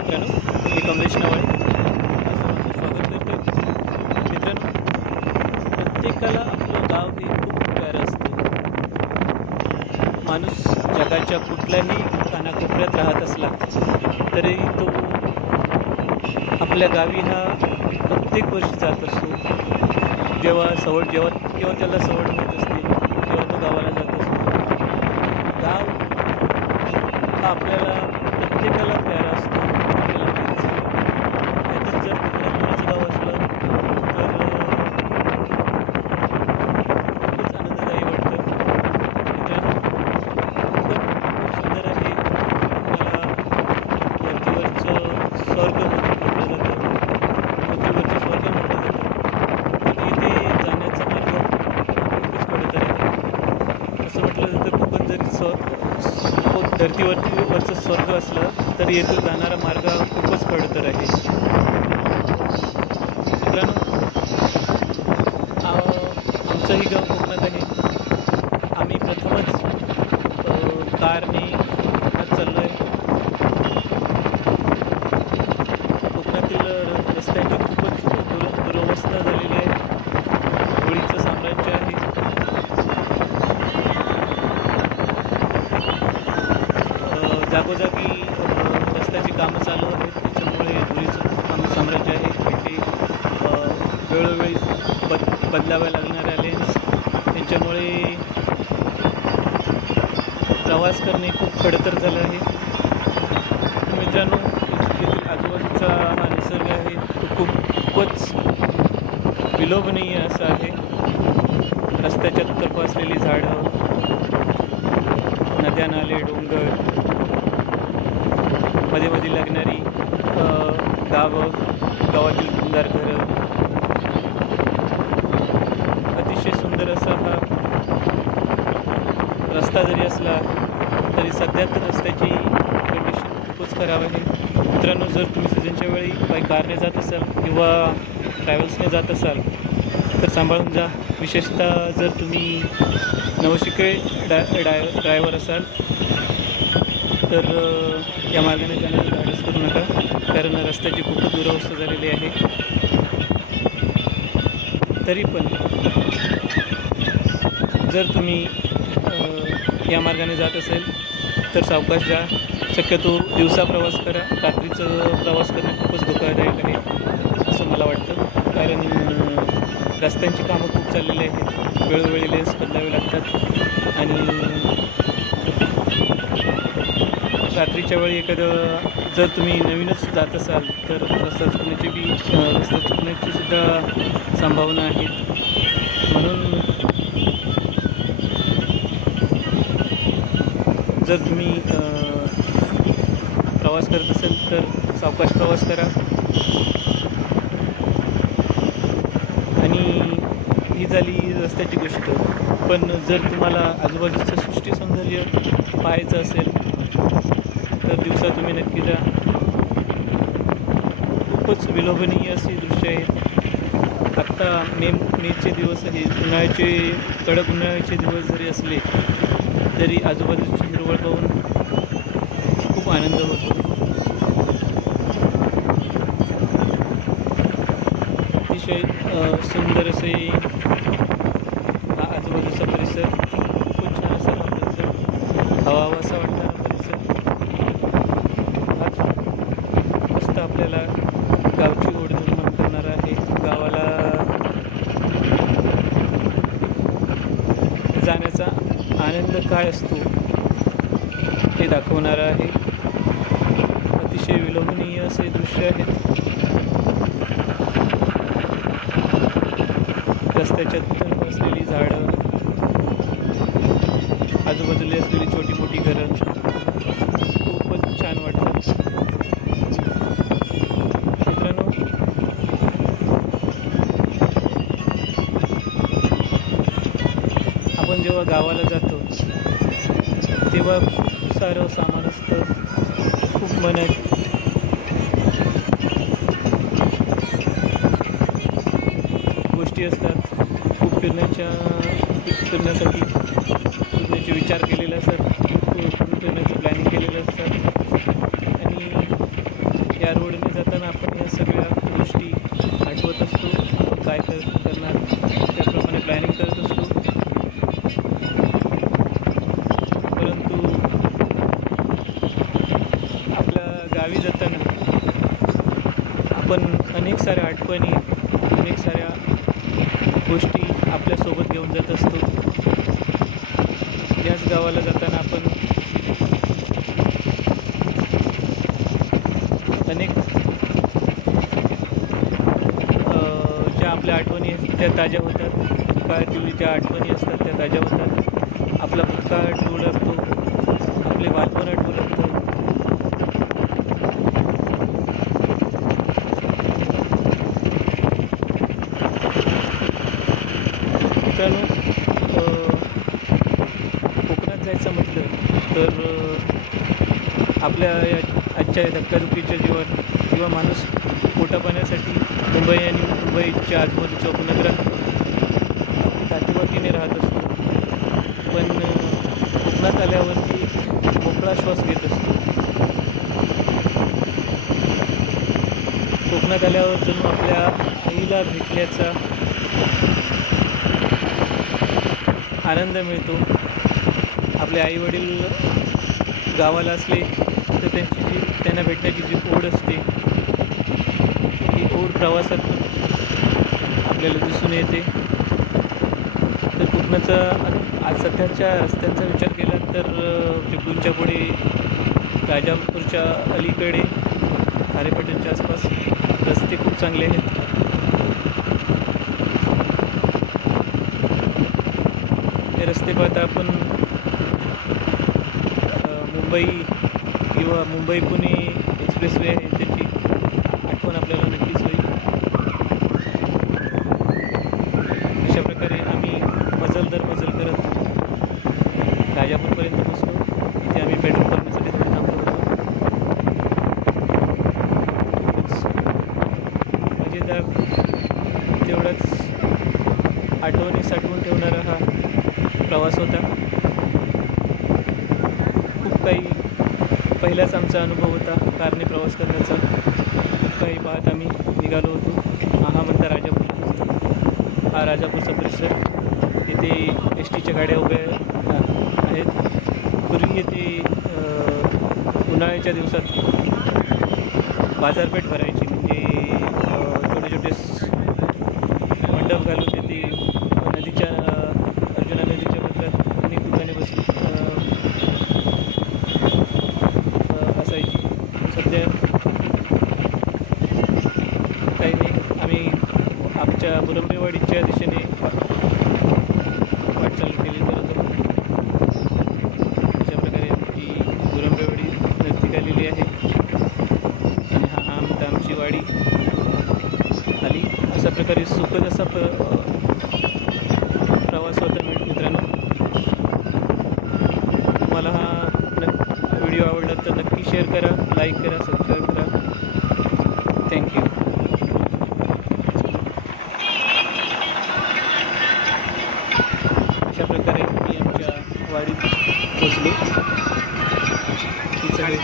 मित्रांनो मी कमलेश नवाळे. सर्वांचं स्वागत करतो मित्रांनो प्रत्येकाला आपलं गाव हे खूप प्यारं असतं. माणूस जगाच्या कुठल्याही कानाकोपऱ्यात राहत असला तरी तो आपल्या गावी हा प्रत्येक वर्षी जात असतो. जेव्हा सवड जेव्हा किंवा त्याला सवड मिळत असते तेव्हा तो गावाला जात असतो. गाव हा आपल्याला प्रत्येकाला प्यारा असतो आपल्याला माहितीच आहे. नाहीतर जर कुठल्या कुणाचं गाव असलं तर खूपच आनंददायी वाटतं मित्रांनो कोकण खूप सुंदर आहे मला धर्तीवरचं स्वर्ग म्हटलं जातं पृथ्वीवरचं स्वर्ग म्हटलं जातं पण इथे जाण्याचा मार्ग खूपच पडत आहे असं म्हटलं जातं कोकण जरी स्व को- हो- धर्तीवरती वरचं स्वर्ग असलं तरी येथून जाणारा मार्ग हा खूपच खडतर आहे. मित्रांनो आमचंही गाव कोकणात आहे. आम्ही प्रथमच कार कारने कोकणात चाललो आहे कोकणातील र- रस्त्यांची खूपच दुर दुरवस्था झालेली आहे होळीचं साम्राज्य आहे अ, जागोजागी रस्त्याची कामं चालू आहेत. त्याच्यामुळे धुळीचं काम साम्राज्य आहे. खड्डे वेळोवेळी बद बदलाव्या लागणाऱ्या लेन्स त्यांच्यामुळे प्रवास करणे खूप खडतर झालं आहे. मित्रांनो आजूबाजूचा हा निसर्ग आहे. तो खूप खूपच विलोभनीय असा आहे. रस्त्याच्या दुतर्फा असलेली झाडं नद्या नाले डोंगर मध्ये मध्ये लागणारी गावं गावातील सुंदर घरं. अतिशय सुंदर असा हा रस्ता जरी असला तरी सध्या तर रस्त्याची कंडिशन खूपच खराब आहे. मित्रांनो जर तुम्ही सीझनच्या वेळी बाय कारने जात असाल किंवा ट्रॅव्हल्सने जात असाल तर सांभाळून जा. विशेषतः जर तुम्ही नवशिके डाय डाय ड्रायव्हर असाल तर या मार्गाने जाण्याचा गाडीच करू नका कारण रस्त्याची खूपच दुरावस्था झालेली आहे. तरी पण जर तुम्ही या मार्गाने जात असेल तर सावकाश जा. शक्यतो दिवसा प्रवास करा. रात्रीचं प्रवास करणं खूपच धोकादायक आहे असं मला वाटतं. कारण रस्त्यांची कामं खूप चाललेली आहेत. वेळोवेळी लेन्स बदलावे लागतात. आणि रात्रीच्या वेळी एखादं जर तुम्ही नवीनच जात असाल तर रस्ता चुकण्याची बी रस्ता चुकण्याची सुद्धा संभावना आहे. म्हणून जर तुम्ही प्रवास करत असेल तर सावकाश प्रवास करा. आणि ही झाली रस्त्याची गोष्ट. पण जर तुम्हाला आजूबाजूचं सृष्टी सौंदर्य पाहायचं असेल तर दिवसा तुम्ही नक्की जा. खूपच विलोभनीय अशी दृश्य आहेत आत्ता मे मेचे दिवस हे उन्हाळ्याचे कडक उन्हाळ्याचे दिवस जरी असले तरी आजूबाजूची हिरवळ पाहून खूप आनंद होतो. अतिशय सुंदर असे हा आजूबाजूचा परिसर खूप छान असा हा परिसर. हवा असा वाटतो परिसर हाच मस्त आपल्याला गावची ओढ निर्माण करणारा आहे गावाला जाण्याचा आनंद काय असतो हे दाखवणारं आहे. अतिशय विलोभनीय असे दृश्य आहेत. रस्त्याच्या दुतर्फा असलेली झाडं आजूबाजूला असलेली छोटी मोठी घरं आपण जेव्हा गावाला जातो तेव्हा खूप सारं सामान असतं. खूप मन गोष्टी असतात. खूप फिरण्याच्या फिरण्यासाठी फिरण्याचे विचार केलेले असतात खूप फिरण्याचं प्लॅनिंग केलेलं असतात आणि त्या रोडने जाताना आपण या सगळ्या गोष्टी आठवत असतो आपण काय कर करणार त्याप्रमाणे प्लॅनिंग करत असतो परंतु आपल्या गावी जाताना आपण अनेक साऱ्या आठवणी अनेक साऱ्या गोष्टी आपल्यासोबत घेऊन जात असतो. याच गावाला जाताना आपण अनेक ज्या आपल्या आठवणी असतात त्या ताज्या होतात. भूतकाळातील ज्या आठवणी असतात त्या ताज्या होतात. आपला भूतकाळ आठवू लागतो आपले बालपण आठवू लागतं मित्रांनो अ, कोकणात जायचं म्हटलं तर अ, आपल्या या आजच्या धक्काधुक्कीचे धक्काधुकीच्या जीवन किंवा माणूस पोटा मुंबई आणि मुंबईच्या आजूबाजूच्या उपनगरात अगदी ताकीवाकीने राहत असतो. पण कोकणात आल्यावरती मोकळा श्वास घेत असतो. कोकणात आल्यावर जणू आपल्या आईला भेटल्याचा आनंद मिळतो. आपले आईवडील गावाला असले तर त्यांची जी त्यांना भेटण्याची जी ओढ असते ही ओढ प्रवासात आपल्याला दिसून येते. तर कोकणाचा आज सध्याच्या रस्त्यांचा विचार केला तर अ, चिपळूणच्या पुढे राजापूरच्या अलीकडे खारेपाटणच्या आसपास रस्ते खूप चांगले आहेत. हे रस्ते पाहता आपण मुंबई किंवा मुंबई पुणे एक्सप्रेसवे आहे त्याची आठवण आपल्याला नक्कीच होईल. अशा प्रकारे आम्ही मजल दर मजल करत राजापूरपर्यंत पोचलो इथे आम्ही पेट्रोल पंपासाठी थोडं थांबलो होतो. खूपच मजेदार तेवढाच आठवणी साठवून ठेवणारा हा प्रवास होता. खूप काही पहिलाच आमचा अनुभव होता कारने प्रवास करण्याचा. काही पाहत आम्ही निघालो होतो. हा म्हणता राजापूर. हा राजापूरचा परिसर. येथे एस टीच्या गाड्या उभ्या आहेत. पूर्वी येथे उन्हाळ्याच्या दिवसात बाजारपेठ भरायची. म्हणजे छोटे छोटे मंडप घालून तिथे नदीच्या अ, अर्जुना नदीच्या पात्रात अनेक दुकाने बसली अ, अ, असायची सध्या काही नाही आम्ही आमच्या बुरंबेवाडीच्या दिशेने वा- वाटचाल केली करत होतो अशा प्रकारे आमची बुरंबेवाडी नजदीक आलेली आहे आणि हा हा आमचा आमची वाडी आली अशा सुखद असा प्र प्रवास होता मिळ मित्रांनो. तुम्हाला हा न व्हिडिओ आवडला तर नक्की शेअर करा लाईक करा सबस्क्राईब करा. थँक्यू अशा प्रकारे मी आमच्या वाडीत पोचलो ही सगळी